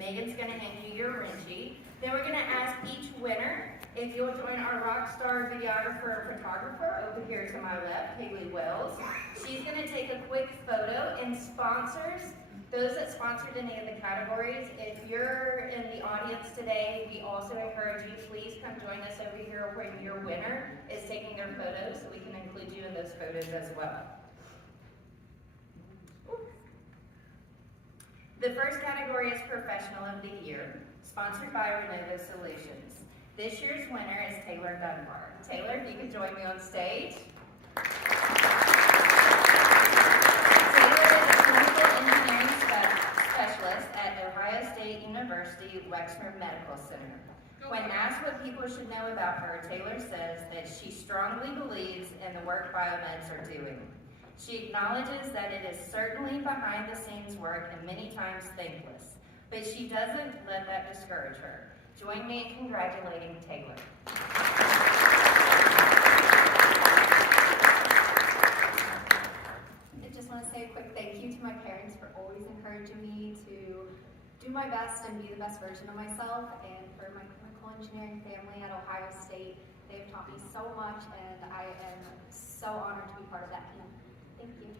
Megan's going to hand you your Wrenchie. Then we're going to ask each winner if you'll join our rock star videographer and photographer over here to my left, Haley Wells. She's going to take a quick photo, and sponsors, those that sponsored any of the categories, if you're in the audience today, we also encourage you, please come join us over here when your winner is taking their photos, so we can include you in those photos as well. The first category is Professional of the Year, sponsored by Renova Solutions. This year's winner is Taylor Dunbar. Taylor, if you could join me on stage. Taylor is a clinical engineering specialist at Ohio State University Wexner Medical Center. When asked what people should know about her, Taylor says that she strongly believes in the work biomeds are doing. She acknowledges that it is certainly behind the scenes work and many times thankless, but she doesn't let that discourage her. Join me in congratulating Taylor. I just want to say a quick thank you to my parents for always encouraging me to do my best and be the best version of myself, and for my clinical engineering family at Ohio State. They've taught me so much, and I am so honored to be part of that team. Thank you.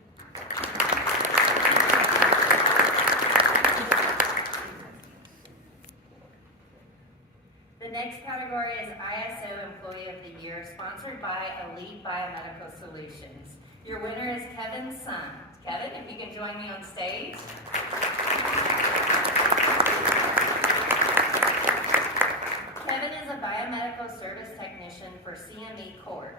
The next category is ISO Employee of the Year, sponsored by Elite Biomedical Solutions. Your winner is Kevin Sun. Kevin, if you can join me on stage. Kevin is a biomedical service technician for CME Corp.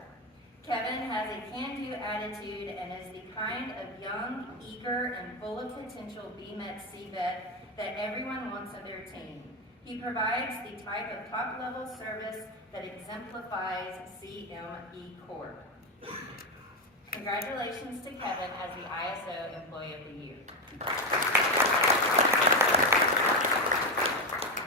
Kevin has a can-do attitude and is the kind of young, eager, and full of potential BMET CVET that everyone wants on their team. He provides the type of top-level service that exemplifies CME Corp. Congratulations to Kevin as the ISO Employee of the Year.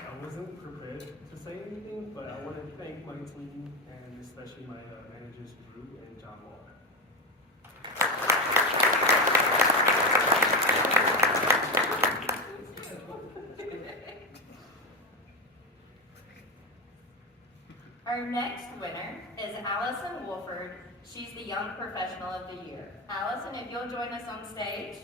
I wasn't prepared to say anything, but I want to thank my team and especially my managers, Drew and John Walker. Our next winner is Allison Wolford. She's the Young Professional of the Year. Allison, if you'll join us on stage.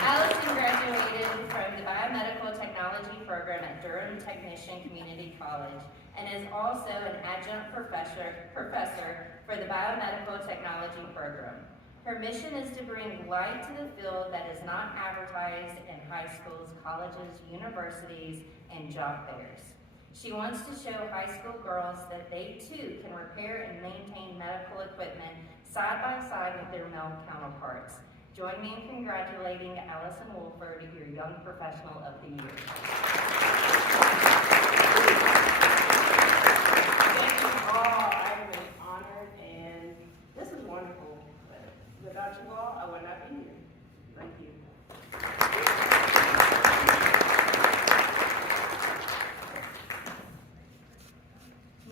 Allison graduated from the Biomedical Technology program at Durham Technician Community College and is also an adjunct professor for the Biomedical Technology program. Her mission is to bring light to the field that is not advertised in high schools, colleges, universities, and job fairs. She wants to show high school girls that they too can repair and maintain medical equipment side by side with their male counterparts. Join me in congratulating Allison Wolford, your Young Professional of the Year. Thank you all. I've been honored, and this is wonderful. But without you all, I would not be here. Thank you.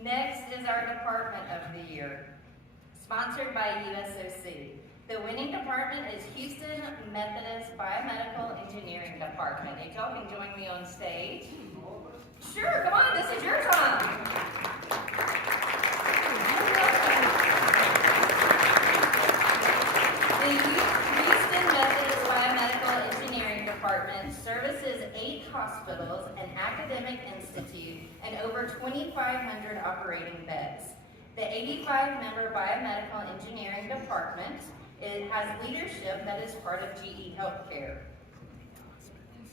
Next is our Department of the Year, sponsored by USOC. The winning department is Houston Methodist Biomedical Engineering Department. If y'all can join me on stage. Sure, come on, this is your time. The Houston Methodist Biomedical Engineering Department services 8 hospitals, an academic institute, and over 2,500 operating beds. The 85-member Biomedical Engineering Department has leadership that is part of GE Healthcare.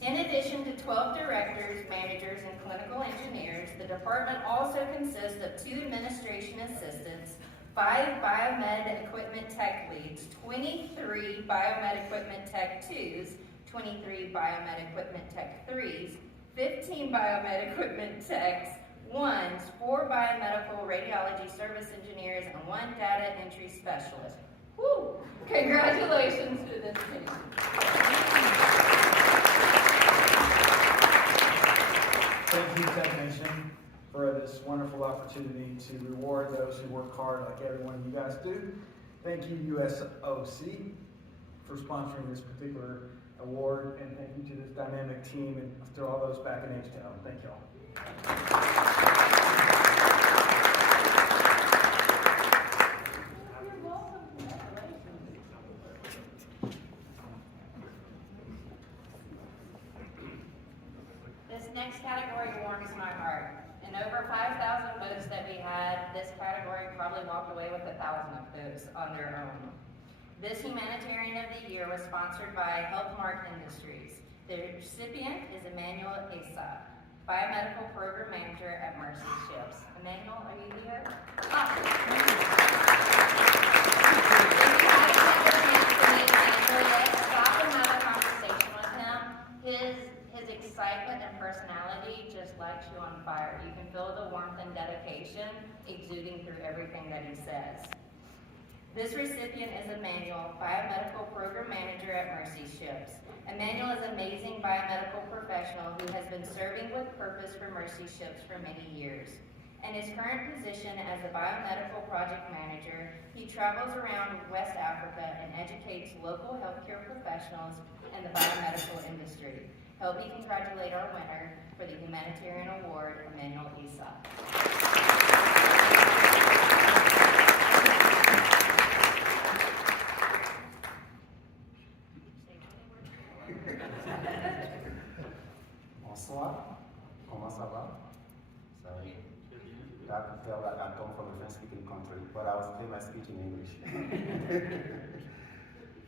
In addition to 12 directors, managers, and clinical engineers, the department also consists of 2 administration assistants, 5 biomed equipment tech leads, 23 biomed equipment tech 2s, 23 biomed equipment tech 3s, 15 biomed equipment techs, 1s, 4 biomedical radiology service engineers, and 1 data entry specialist. Woo! Congratulations to this team. Thank you, TechNation, for this wonderful opportunity to reward those who work hard like every one of you guys do. Thank you, USOC, for sponsoring this particular award, and thank you to this dynamic team and to all those back in H-Town. Thank y'all. This next category warms my heart. In over 5,000 votes that we had, this category probably walked away with 1,000 of those on their own. This Humanitarian of the Year was sponsored by Healthmark Industries. The recipient is Emmanuel Asa, biomedical program manager at Mercy Ships. Emmanuel, are you here? If you had a chance to meet Emmanuel yet, stop and have a conversation with him. His excitement and personality just lights you on fire. You can feel the warmth and dedication exuding through everything that he says. This recipient is Emmanuel, biomedical program manager at Mercy Ships. Emmanuel is an amazing biomedical professional who has been serving with purpose for Mercy Ships for many years. In his current position as a biomedical project manager, he travels around West Africa and educates local healthcare professionals in the biomedical industry. Help me congratulate our winner for the Humanitarian Award, Emmanuel Asa. Bonsoir, comment ça va? Sorry, I could tell that I come from a French-speaking country, but I will play my speech in English.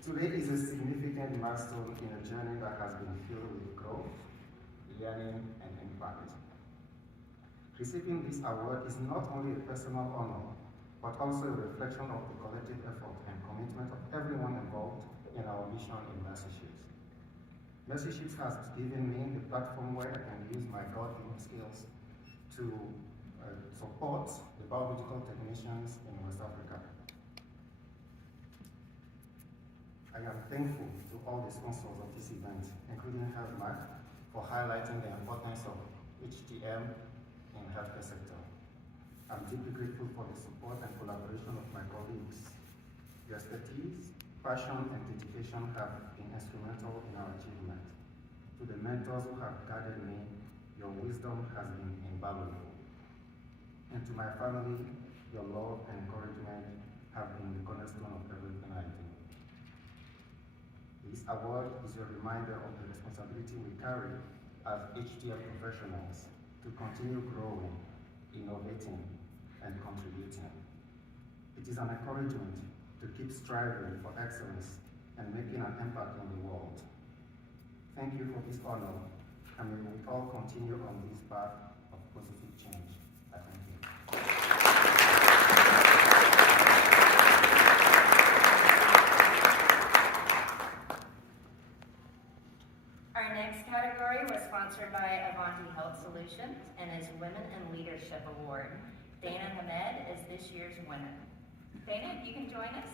Today is a significant milestone in a journey that has been filled with growth, learning, and impact. Receiving this award is not only a personal honor, but also a reflection of the collective effort and commitment of everyone involved in our mission in Mercy Ships. Mercy Ships has given me the platform where I can use my God-given skills to support the biomedical technicians in West Africa. I am thankful to all the sponsors of this event, including Healthmark, for highlighting the importance of HTM in the healthcare sector. I'm deeply grateful for the support and collaboration of my colleagues. Your expertise, passion, and dedication have been instrumental in our achievement. To the mentors who have guided me, your wisdom has been invaluable. And to my family, your love and encouragement have been the cornerstone of everything I do. This award is a reminder of the responsibility we carry as HTM professionals to continue growing, innovating, and contributing. It is an encouragement to keep striving for excellence and making an impact in the world. Thank you for this honor, and we will all continue on this path of positive change. I thank you. Our next category was sponsored by Avanti Health Solutions and is Women in Leadership Award. Dana Hamed is this year's winner. Dana, you can join us.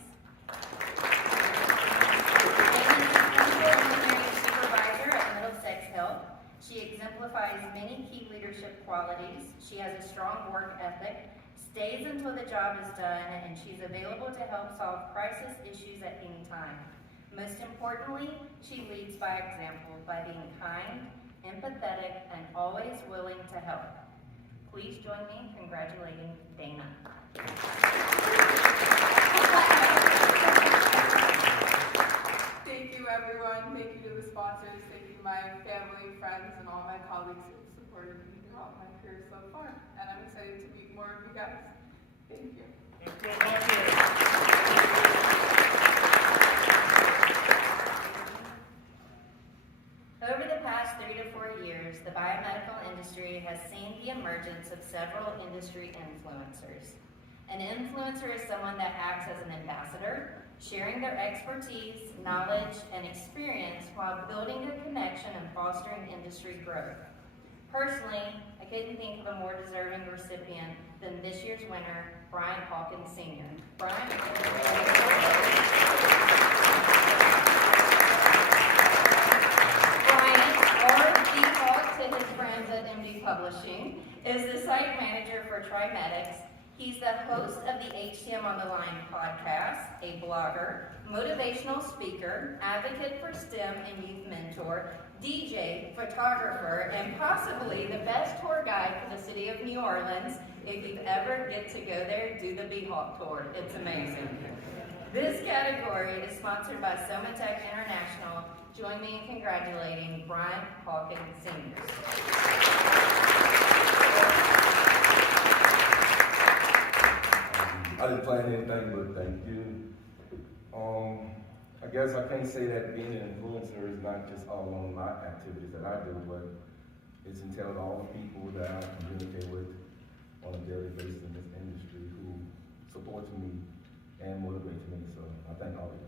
Dana is a clinical engineering supervisor at Middlesex Health. She exemplifies many key leadership qualities. She has a strong work ethic, stays until the job is done, and she's available to help solve crisis issues at any time. Most importantly, she leads by example by being kind, empathetic, and always willing to help. Please join me in congratulating Dana. Thank you, everyone. Thank you to the sponsors. Thank you to my family, friends, and all my colleagues who have supported me throughout my career so far. And I'm excited to meet more of you guys. Thank you. Over the past 3 to 4 years, the biomedical industry has seen the emergence of several industry influencers. An influencer is someone that acts as an ambassador, sharing their expertise, knowledge, and experience while building a connection and fostering industry growth. Personally, I couldn't think of a more deserving recipient than this year's winner, Brian Hawkins Sr. Brian, or default to his friends at MD Publishing, is the site manager for TriMedics. He's the host of the HTM on the Line podcast, a blogger, motivational speaker, advocate for STEM and youth mentor, DJ, photographer, and possibly the best tour guide for the city of New Orleans. If you ever get to go there, do the B-Hawk tour. It's amazing. This category is sponsored by Somatech International. Join me in congratulating Brian Hawkins Senior. I didn't plan anything, but thank you. I guess I can't say that being an influencer is not just all on my activities that I do, but it's entailed all the people that I communicate with on a daily basis in this industry who supports me and motivates me. So I thank all of you.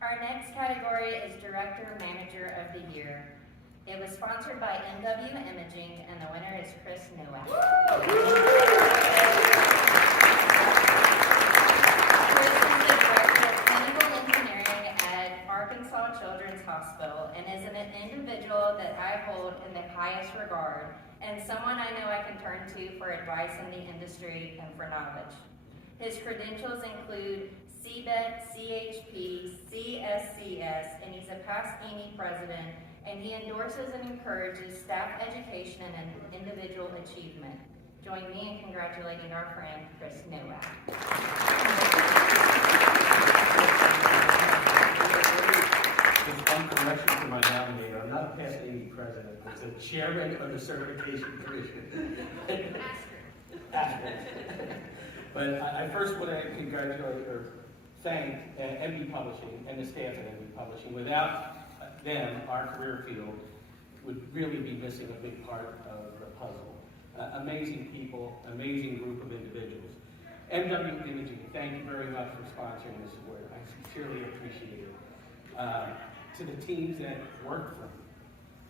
Our next category is Director Manager of the Year. It was sponsored by MW Imaging, and the winner is Chris Nowak. Chris is the Director of Clinical Engineering at Arkansas Children's Hospital and is an individual that I hold in the highest regard and someone I know I can turn to for advice in the industry and for knowledge. His credentials include CBET, CHP, CSCS, and he's a past EME president, and he endorses and encourages staff education and individual achievement. Join me in congratulating our friend, Chris Nowak. Just one correction to my nominator. I'm not a past AD president. I'm the chairman of the certification commission. Asterisk. But I first want to congratulate or thank MD Publishing and the staff at MD Publishing. Without them, our career field would really be missing a big part of the puzzle. Amazing people, amazing group of individuals. MW Imaging, thank you very much for sponsoring this award. I sincerely appreciate it. To the teams that work for me.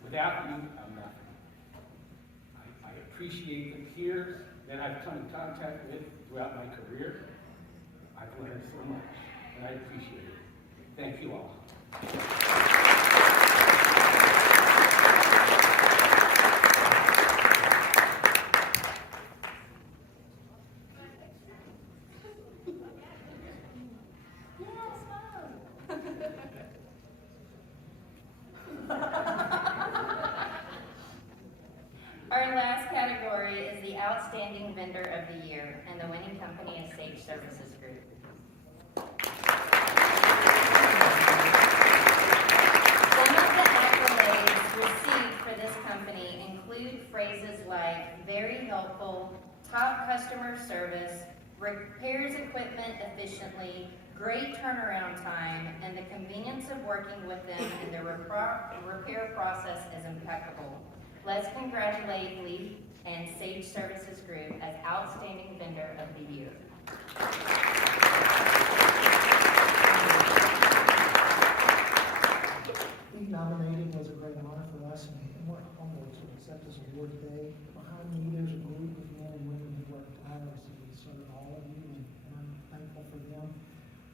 Without you, I'm nothing. I appreciate the peers that I've come in contact with throughout my career. I've learned so much, and I appreciate it. Thank you all. Our last category is the Outstanding Vendor of the Year, and the winning company is Sage Services Group. Some of the accolades received for this company include phrases like very helpful, top customer service, repairs equipment efficiently, great turnaround time, and the convenience of working with them and the repair process is impeccable. Let's congratulate Lee and Sage Services Group as Outstanding Vendor of the Year. Being nominated was a great honor for us, and we're humbled to accept this award today. Behind me, there's a group of men and women who work tirelessly to serve all of you, and I'm thankful for them.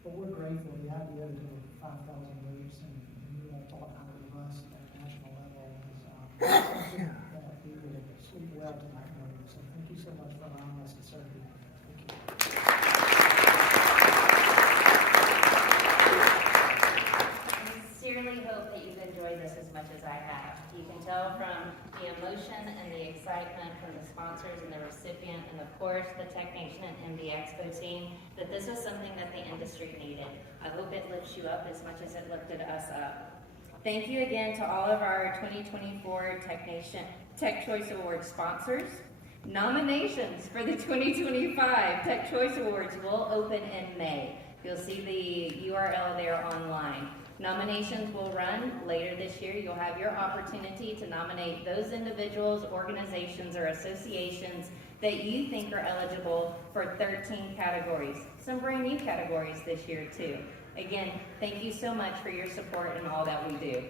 But we're grateful. The idea to do 5,000 loops, and you all thought highly of us at a national level is something that we will sleep well tonight morning. So thank you so much for allowing us to serve you. Thank you. I sincerely hope that you've enjoyed this as much as I have. You can tell from the emotion and the excitement from the sponsors and the recipient and of course the TechNation and MD Expo team that this was something that the industry needed. I hope it lifts you up as much as it lifted us up. Thank you again to all of our 2024 TechNation Tech Choice Awards sponsors. Nominations for the 2025 Tech Choice Awards will open in May. You'll see the URL there online. Nominations will run later this year. You'll have your opportunity to nominate those individuals, organizations, or associations that you think are eligible for 13 categories. Some brand new categories this year too. Again, thank you so much for your support and all that we do.